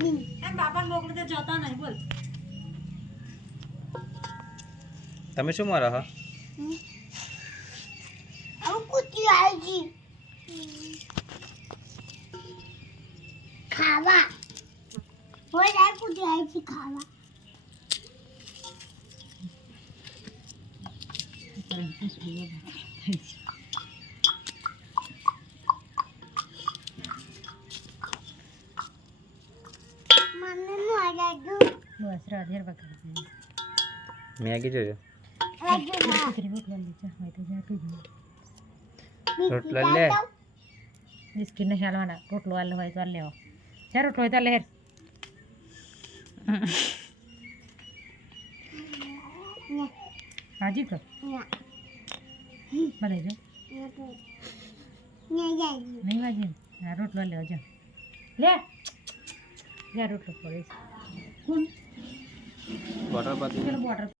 એમ બાપા મોકલે તે જતા નહીં બોલ તમે શું મારો હા हम कुछ आएगी खावा हो जाए कुछ आएगी खावा मम्मी मुझे दो બસ રાધેર વગર મેગી જોજો કુતરી રોટલા લીધા હોય તો જા તું રોટલા લે બિસ્કિટ નહીં હાલવાના રોટલો હાલ હોય તો હાલ લેવો જા રોટલો હોય તો લે હાજી કર ભલે જો નહીં વાજી હા રોટલો લેવો જા લે જા રોટલો પડે કોણ બોટલ પાતી ચલો બોટર